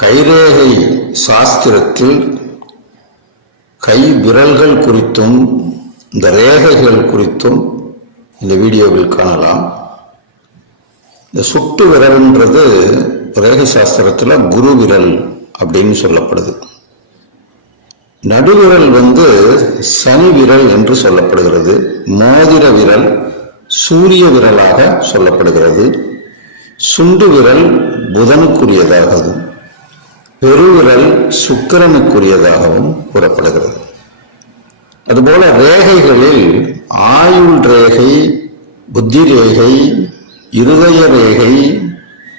கைரேகை சாஸ்திரத்தில் கை விரல்கள் குறித்தும் இந்த ரேகைகள் குறித்தும் இந்த வீடியோவில் காணலாம். இந்த சுட்டு விரல்ன்றது ரேகை சாஸ்திரத்தில் குரு விரல் அப்படின்னு சொல்லப்படுது. நடுவிரல் சனி விரல் என்று சொல்லப்படுகிறது. மோதிர விரல் சூரிய விரலாக சொல்லப்படுகிறது. சுண்டு விரல் புதனுக்குரியதாகவும் பெருவிரல் சுக்கிரனுக்குரியதாகவும் கூறப்படுகிறது. அதுபோல ரேகைகளில் ஆயுள் ரேகை, புத்தி ரேகை, இருதய ரேகை,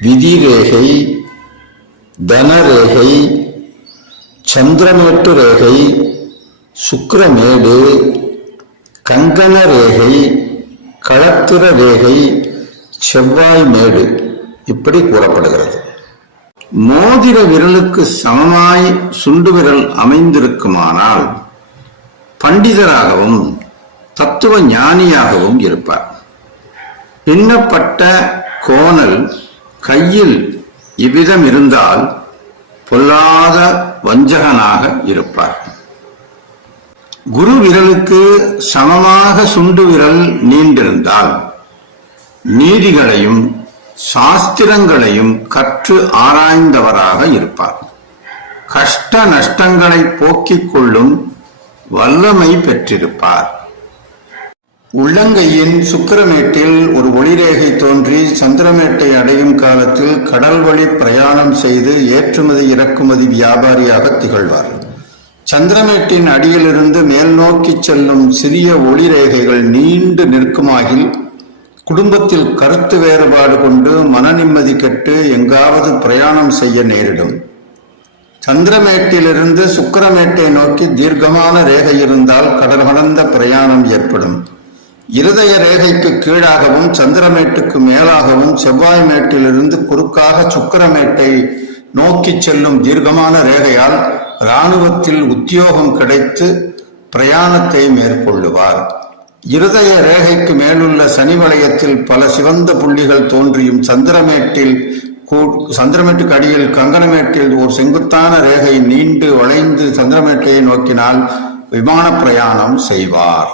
விதி ரேகை, தனரேகை, சந்திரமேட்டு ரேகை, சுக்கிரமேடு, கங்கண ரேகை, களத்திர ரேகை, செவ்வாய் மேடு இப்படி கூறப்படுகிறது. மோதிர விரலுக்கு சமமாய் சுண்டு விரல் அமைந்திருக்குமானால் பண்டிதராகவும் தத்துவ ஞானியாகவும் இருப்பார். பின்னப்பட்ட கோணல் கையில் இவ்விதம் இருந்தால் பொல்லாத வஞ்சகனாக இருப்பார். குரு விரலுக்கு சமமாக சுண்டு விரல் நீண்டிருந்தால் நீதிகளையும் சாஸ்திரங்களையும் கற்று ஆராய்ந்தவராக இருப்பார். கஷ்ட நஷ்டங்களை போக்கிக் கொள்ளும் வல்லமை பெற்றிருப்பார். உள்ளங்கையின் சுக்கிரமேட்டில் ஒரு ஒளிரேகை தோன்றி சந்திரமேட்டை அடையும் காலத்தில் கடல் வழி பிரயாணம் செய்து ஏற்றுமதி இறக்குமதி வியாபாரியாக திகழ்வார். சந்திரமேட்டின் அடியிலிருந்து மேல் நோக்கி செல்லும் சிறிய ஒளிரேகைகள் நீண்டு நிற்குமாகில் குடும்பத்தில் கருத்து வேறுபாடு கொண்டு மன நிம்மதி கெட்டு எங்காவது பிரயாணம் செய்ய நேரிடும். சந்திரமேட்டிலிருந்து சுக்கிரமேட்டை நோக்கி தீர்க்கமான ரேகை இருந்தால் கடல் கடந்த பிரயாணம் ஏற்படும். இருதய ரேகைக்கு கீழாகவும் சந்திரமேட்டுக்கு மேலாகவும் செவ்வாய் மேட்டிலிருந்து குறுக்காக சுக்கிரமேட்டை நோக்கி செல்லும் தீர்க்கமான ரேகையால் இராணுவத்தில் உத்தியோகம் கிடைத்து பிரயாணத்தை மேற்கொள்ளுவார். இருதய ரேகைக்கு மேலுள்ள சனி வளையத்தில் பல சிவந்த புள்ளிகள் தோன்றியும் சந்திரமேட்டுக்கு அடியில் கங்கணமேட்டில் ஒரு செங்குத்தான ரேகை நீண்டு வளைந்து சந்திரமேட்டையை நோக்கினால் விமான பிரயாணம் செய்வார்.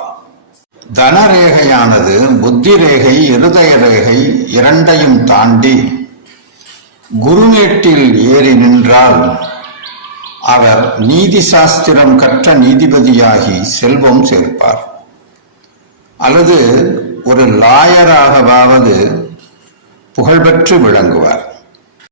தனரேகையானது புத்தி ரேகை, இருதய ரேகை இரண்டையும் தாண்டி குருமேட்டில் ஏறி நின்றால் அவர் நீதி சாஸ்திரம் கற்ற நீதிபதியாகி செல்வம் சேர்ப்பார். அல்லது ஒரு லாயராகவாவது புகழ்பெற்று விளங்குவார்.